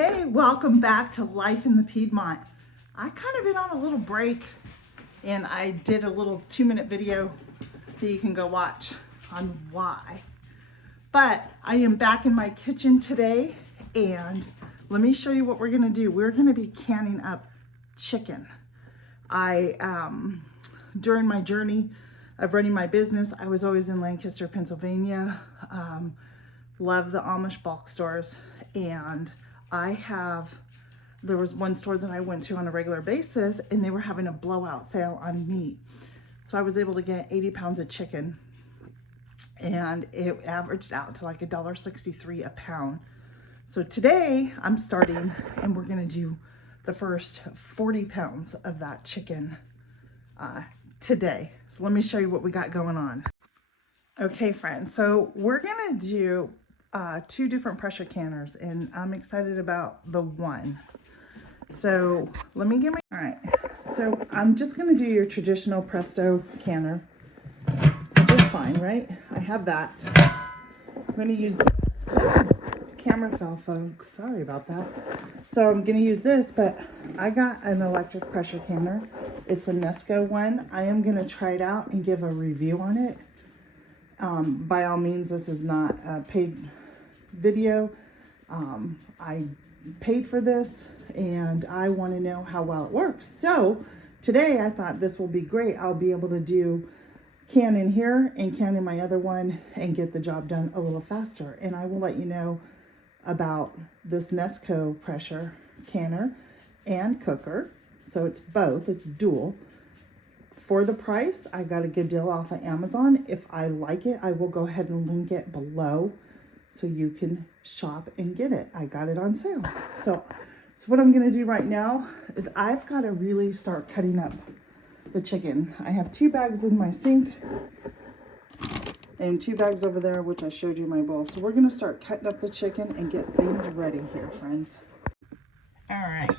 Hey, welcome back to Life in the Piedmont. I kind of been on a little break and I did a little 2-minute video that you can go watch on why. But I am back in my kitchen today and let me show you what we're gonna do. We're gonna be canning up chicken. During my journey of running my business, I was always in Lancaster, Pennsylvania. Love the Amish bulk stores, and there was one store that I went to on a regular basis and they were having a blowout sale on meat. So I was able to get 80 pounds of chicken and it averaged out to like $1.63 a pound. So today I'm starting and we're gonna do the first 40 pounds of that chicken today. So let me show you what we got going on. Okay friends, so we're gonna do 2 different pressure canners and I'm excited about the one. So let me get all right, so I'm just gonna do your traditional Presto canner, which is fine, right? I have that. I'm gonna use this. Camera fell, folks, sorry about that. So I'm gonna use this, but I got an electric pressure canner. It's a Nesco one. I am gonna try it out and give a review on it. By all means, this is not a paid video. I paid for this and I want to know how well it works. So today I thought this will be great. I'll be able to do can in here and can in my other one and get the job done a little faster. And I will let you know about this Nesco pressure canner and cooker. So it's both, it's dual. For the price, I got a good deal off of Amazon. If I like it, I will go ahead and link it below so you can shop and get it. I got it on sale. So what I'm gonna do right now is I've got to really start cutting up the chicken. I have 2 bags in my sink and 2 bags over there, which I showed you in my bowl. So we're gonna start cutting up the chicken and get things ready here, friends. All right.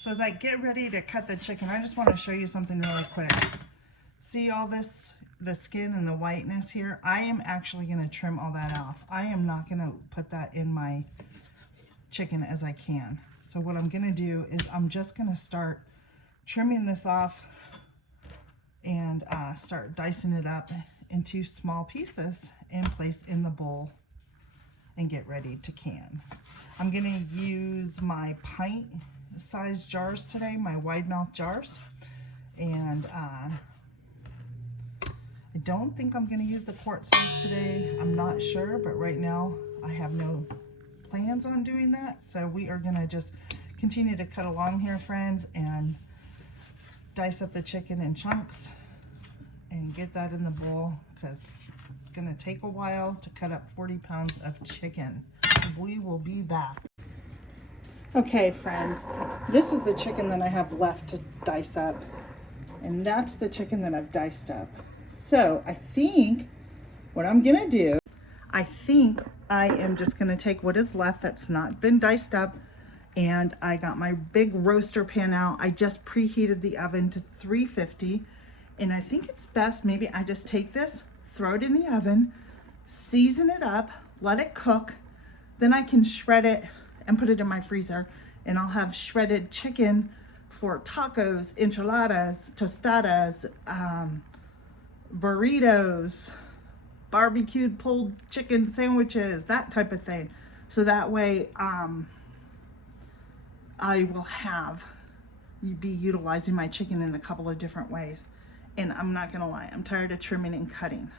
So as I get ready to cut the chicken, I just want to show you something really quick. See all this, the skin and the whiteness here? I am actually going to trim all that off. I am not going to put that in my chicken as I can. So what I'm going to do is I'm just going to start trimming this off and start dicing it up into small pieces and place in the bowl and get ready to can. I'm going to use my pint size jars today, my wide mouth jars, and I don't think I'm going to use the quart size today. I'm not sure, but right now I have no plans on doing that. So we are going to just continue to cut along here, friends, and dice up the chicken in chunks and get that in the bowl because it's going to take a while to cut up 40 pounds of chicken. We will be back. Okay friends, this is the chicken that I have left to dice up, and that's the chicken that I've diced up. So I think what I'm gonna do, I think I am just gonna take what is left that's not been diced up, and I got my big roaster pan out. I just preheated the oven to 350, and I think it's best maybe I just take this, throw it in the oven, season it up, let it cook, then I can shred it and put it in my freezer, and I'll have shredded chicken for tacos, enchiladas, tostadas, burritos, barbecued pulled chicken sandwiches, that type of thing. So that way I will be utilizing my chicken in a couple of different ways. And I'm not gonna lie, I'm tired of trimming and cutting.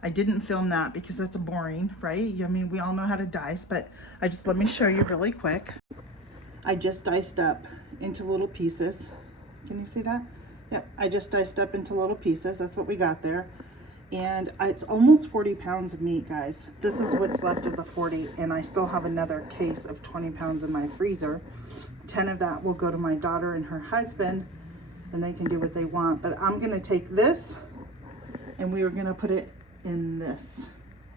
I didn't film that because that's boring, right? I mean, we all know how to dice, but let me show you really quick. I just diced up into little pieces. Can you see that? Yep, I just diced up into little pieces. That's what we got there. And it's almost 40 pounds of meat, guys. This is what's left of the 40, and I still have another case of 20 pounds in my freezer. 10 of that will go to my daughter and her husband, and they can do what they want. But I'm gonna take this, and we are gonna put it in this,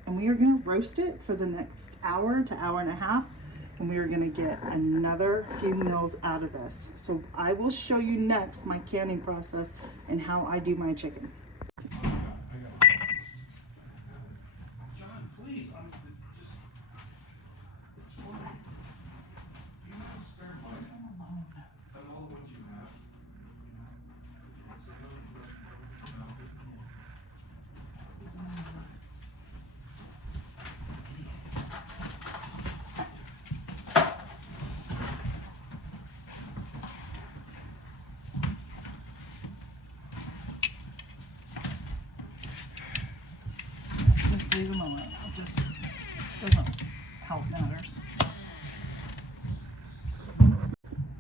and we are going to roast it for the next hour to hour and a half, and we are going to get another few meals out of this. So I will show you next my canning process and how I do my chicken. John, please, I'm just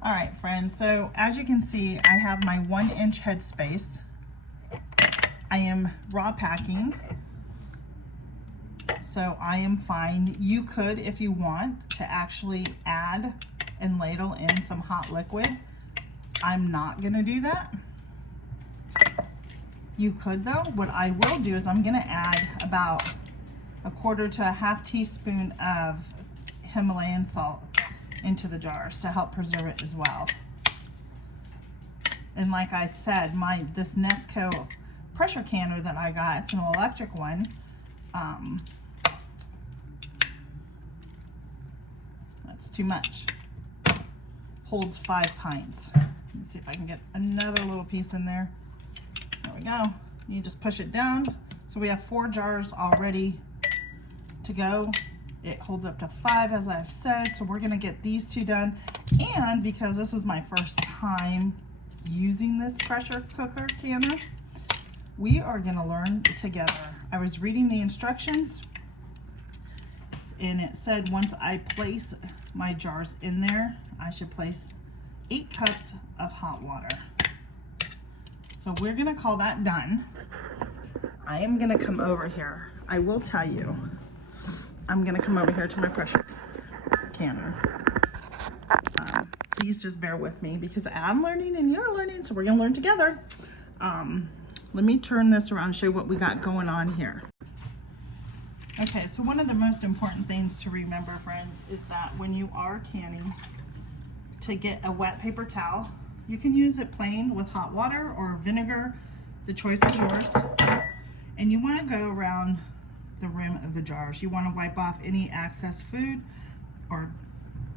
All right, friends, so as you can see, I have my 1-inch headspace. I am raw packing, so I am fine. You could, if you want, to actually add and ladle in some hot liquid. I'm not gonna do that. You could though. What I will do is I'm gonna add about 1/4 to 1/2 teaspoon of Himalayan salt into the jars to help preserve it as well. And like I said, this Nesco pressure canner that I got, it's an electric one. That's too much. Holds 5 pints. Let me see if I can get another little piece in there. There we go. You just push it down. So we have 4 jars all ready to go. It holds up to 5, as I've said, so we're gonna get these 2 done. And because this is my first time using this pressure cooker canner, we are gonna learn together. I was reading the instructions, and it said once I place my jars in there, I should place 8 cups of hot water. So we're gonna call that done. I am gonna come over here. I will tell you, I'm gonna come over here to my pressure canner. Please just bear with me because I'm learning and you're learning, so we're gonna learn together. Let me turn this around and show you what we got going on here. Okay, so one of the most important things to remember, friends, is that when you are canning, to get a wet paper towel, you can use it plain with hot water or vinegar, the choice is yours. And you wanna go around the rim of the jars. You wanna wipe off any excess food or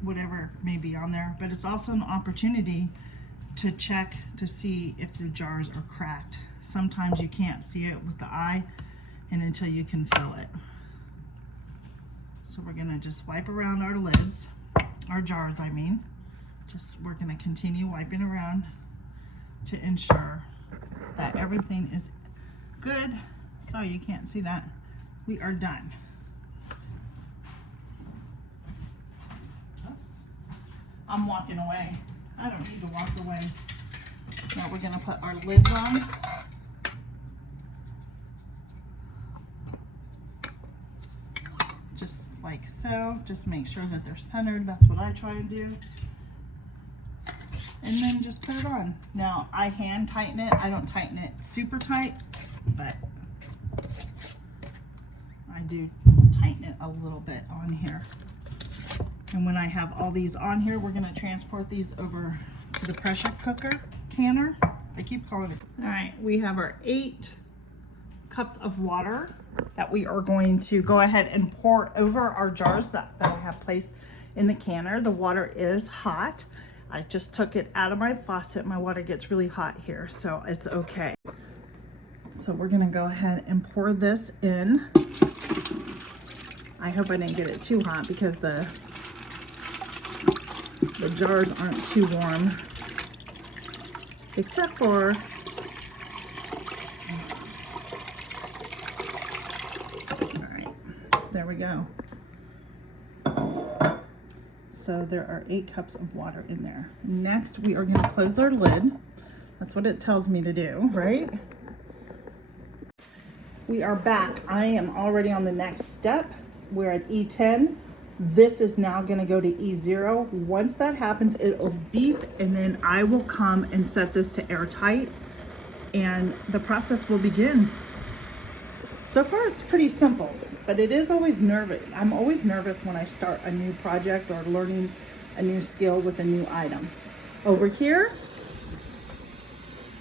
whatever may be on there, but it's also an opportunity to check to see if the jars are cracked. Sometimes you can't see it with the eye and until you can fill it. So we're gonna just wipe around our lids, our jars I mean. We're gonna continue wiping around to ensure that everything is good. So you can't see that. We are done. Oops. I'm walking away. I don't need to walk away. Now we're gonna put our lids on. Just like so. Just make sure that they're centered. That's what I try and do. And then just put it on. Now I hand tighten it. I don't tighten it super tight, but I do tighten it a little bit on here. And when I have all these on here, we're gonna transport these over to the pressure cooker canner. I keep calling it. All right, we have our 8 cups of water that we are going to go ahead and pour over our jars that I have placed in the canner. The water is hot. I just took it out of my faucet. My water gets really hot here, so it's okay. So we're gonna go ahead and pour this in. I hope I didn't get it too hot because the jars aren't too warm, except for all right, there we go. So there are 8 cups of water in there. Next, we are going to close our lid. That's what it tells me to do, right? We are back. I am already on the next step. We're at E10. This is now going to go to E0. Once that happens, it'll beep, and then I will come and set this to airtight, and the process will begin. So far, it's pretty simple. But it is always nervous. I'm always nervous when I start a new project or learning a new skill with a new item. Over here,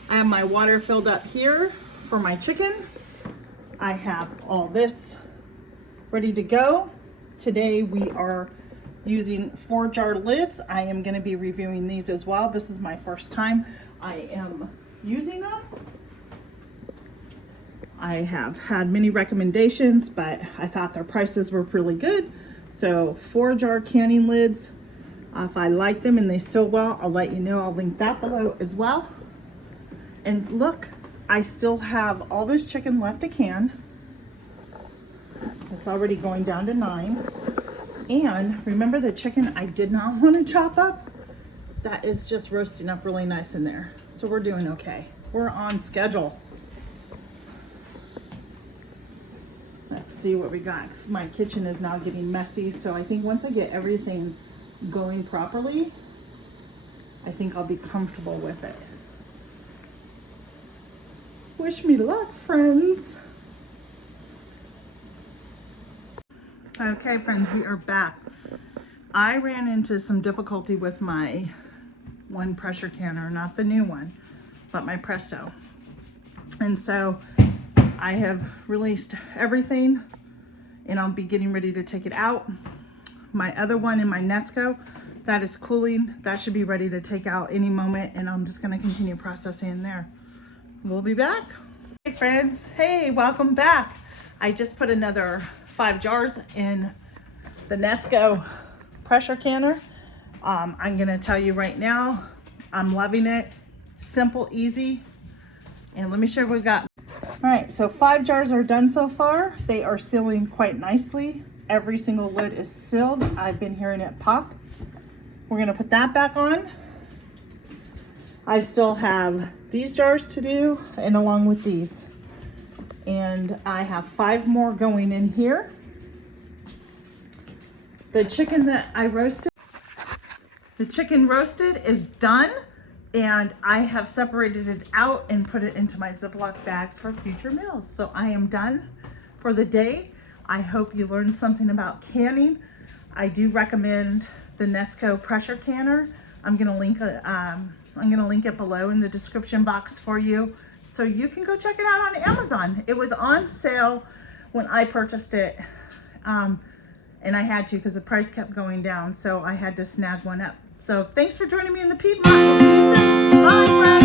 I have my water filled up here for my chicken. I have all this ready to go. Today we are using 4 jar lids. I am going to be reviewing these as well. This is my first time I am using them. I have had many recommendations, but I thought their prices were really good. So 4 jar canning lids. If I like them and they sew well, I'll let you know. I'll link that below as well. And look, I still have all this chicken left to can. It's already going down to 9. And remember the chicken I did not want to chop up? that is just roasting up really nice in there. So we're doing okay. We're on schedule. Let's see what we got. My kitchen is now getting messy, so I think once I get everything going properly, I think I'll be comfortable with it. Wish me luck, friends. Okay, friends, we are back. I ran into some difficulty with my one pressure canner, not the new one, but my Presto. And so I have released everything and I'll be getting ready to take it out. My other one in my Nesco, that is cooling. That should be ready to take out any moment, and I'm just gonna continue processing in there. We'll be back. Hey friends, hey, welcome back. I just put another 5 jars in the Nesco pressure canner. I'm gonna tell you right now, I'm loving it. Simple, easy. And let me show you what we got. All right, so 5 jars are done so far. They are sealing quite nicely. Every single lid is sealed. I've been hearing it pop. We're gonna put that back on. I still have these jars to do, and along with these. And I have 5 more going in here. The chicken that I roasted, the chicken roasted is done, and I have separated it out and put it into my Ziploc bags for future meals. So I am done for the day. I hope you learned something about canning. I do recommend the Nesco pressure canner. I'm gonna link it below in the description box for you, so you can go check it out on Amazon. It was on sale when I purchased it, and I had to because the price kept going down, so I had to snag one up. So thanks for joining me in the Piedmont. We'll see you soon. Bye, friends.